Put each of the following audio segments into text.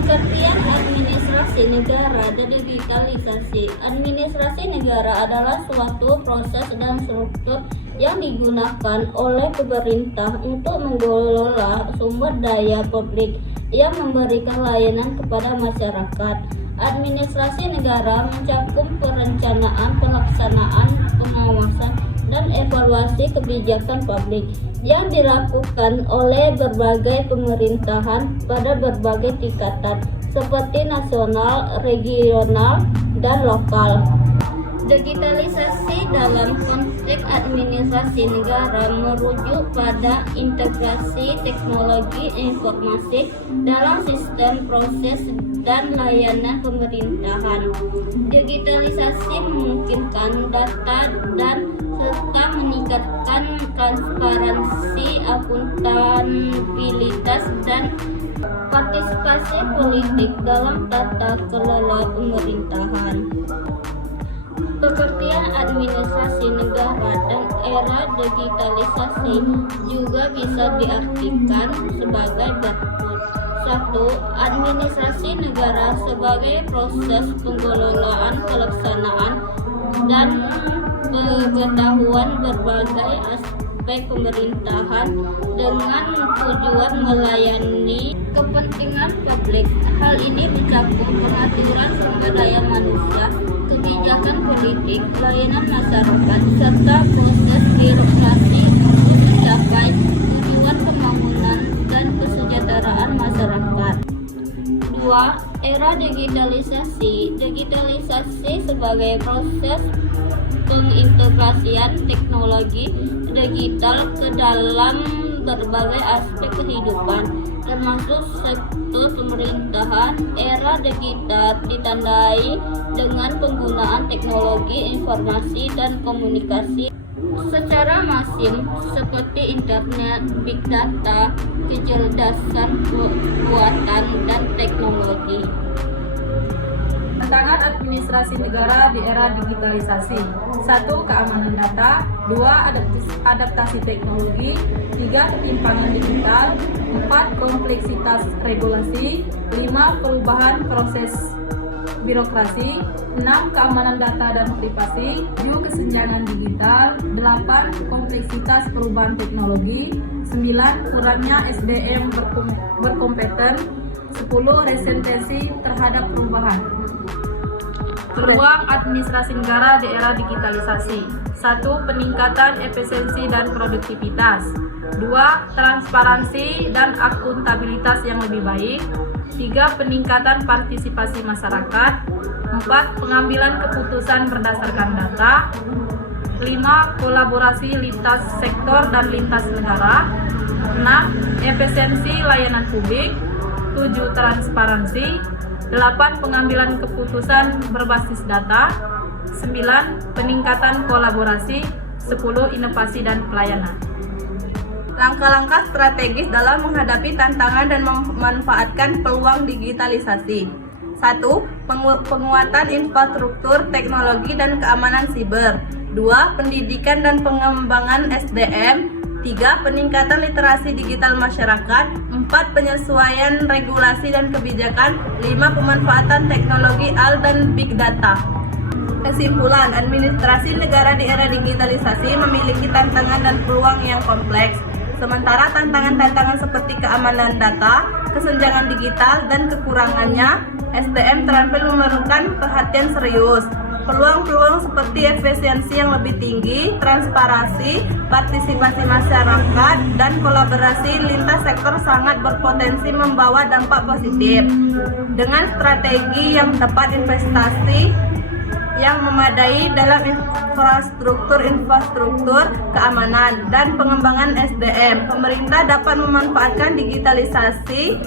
Pengertian administrasi negara dan digitalisasi. Administrasi negara adalah suatu proses dan struktur yang digunakan oleh pemerintah untuk mengelola sumber daya publik yang memberikan layanan kepada masyarakat. Administrasi negara mencakup perencanaan, pelaksanaan, pengawasan, dan evaluasi kebijakan publik yang dilakukan oleh berbagai pemerintahan pada berbagai tingkatan seperti nasional, regional, dan lokal. Digitalisasi dalam konteks administrasi negara merujuk pada integrasi teknologi informasi dalam sistem proses dan layanan pemerintahan. Digitalisasi memungkinkan data dan serta meningkatkan transparansi, akuntabilitas, dan partisipasi politik dalam tata kelola pemerintahan. Pengertian administrasi negara dan era digitalisasi juga bisa diartikan sebagai berikut. 1. Administrasi negara sebagai proses pengelolaan, pelaksanaan, dan pengetahuan berbagai aspek pemerintahan dengan tujuan melayani kepentingan publik. Hal ini mencakup pengaturan sumber daya manusia, kebijakan politik, layanan masyarakat, serta proses birokrasi untuk mencapai tujuan pembangunan dan kesejahteraan masyarakat. 2. Era digitalisasi. Digitalisasi sebagai proses pengintegrasian teknologi digital ke dalam berbagai aspek kehidupan, termasuk sektor pemerintahan. Era digital ditandai dengan penggunaan teknologi informasi dan komunikasi secara masif seperti internet, big data, kecerdasan buatan, dan teknologi. Tantangan administrasi negara di era digitalisasi. 1. Keamanan data. 2. Adaptasi teknologi. 3. Ketimpangan digital. 4. Kompleksitas regulasi. 5. Perubahan proses birokrasi. 6. Keamanan data dan privasi. 7. Kesenjangan digital. 8. Kompleksitas perubahan teknologi. 9. Kurangnya SDM berkompeten. 10. Resistensi terhadap perubahan. Peluang administrasi negara di era digitalisasi. 1. Peningkatan efisiensi dan produktivitas. 2. Transparansi dan akuntabilitas yang lebih baik. 3. Peningkatan partisipasi masyarakat. 4. Pengambilan keputusan berdasarkan data. 5. Kolaborasi lintas sektor dan lintas negara. 6. Efisiensi layanan publik. 7. Transparansi. 8. Pengambilan keputusan berbasis data. 9. Peningkatan kolaborasi. 10. Inovasi dan pelayanan. Langkah-langkah strategis dalam menghadapi tantangan dan memanfaatkan peluang digitalisasi. 1. Penguatan infrastruktur teknologi dan keamanan siber. 2. Pendidikan dan pengembangan SDM. 3. Peningkatan literasi digital masyarakat. 4. Penyesuaian regulasi dan kebijakan. 5. Pemanfaatan teknologi AI dan big data. Kesimpulan, administrasi negara di era digitalisasi memiliki tantangan dan peluang yang kompleks. Sementara tantangan-tantangan seperti keamanan data, kesenjangan digital, dan kekurangannya SDM terampil memerlukan perhatian serius. Peluang-peluang seperti efisiensi yang lebih tinggi, transparansi, partisipasi masyarakat, dan kolaborasi lintas sektor sangat berpotensi membawa dampak positif. Dengan strategi yang tepat, investasi yang memadai dalam infrastruktur keamanan, dan pengembangan SDM, pemerintah dapat memanfaatkan digitalisasi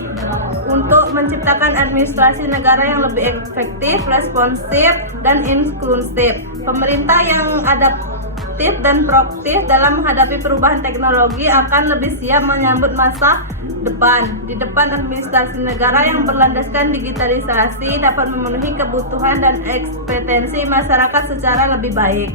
untuk menciptakan administrasi negara yang lebih efektif, responsif, dan inklusif. Pemerintah yang adaptif dan proaktif dalam menghadapi perubahan teknologi akan lebih siap menyambut masa depan. Di depan, administrasi negara yang berlandaskan digitalisasi dapat memenuhi kebutuhan dan ekspektasi masyarakat secara lebih baik.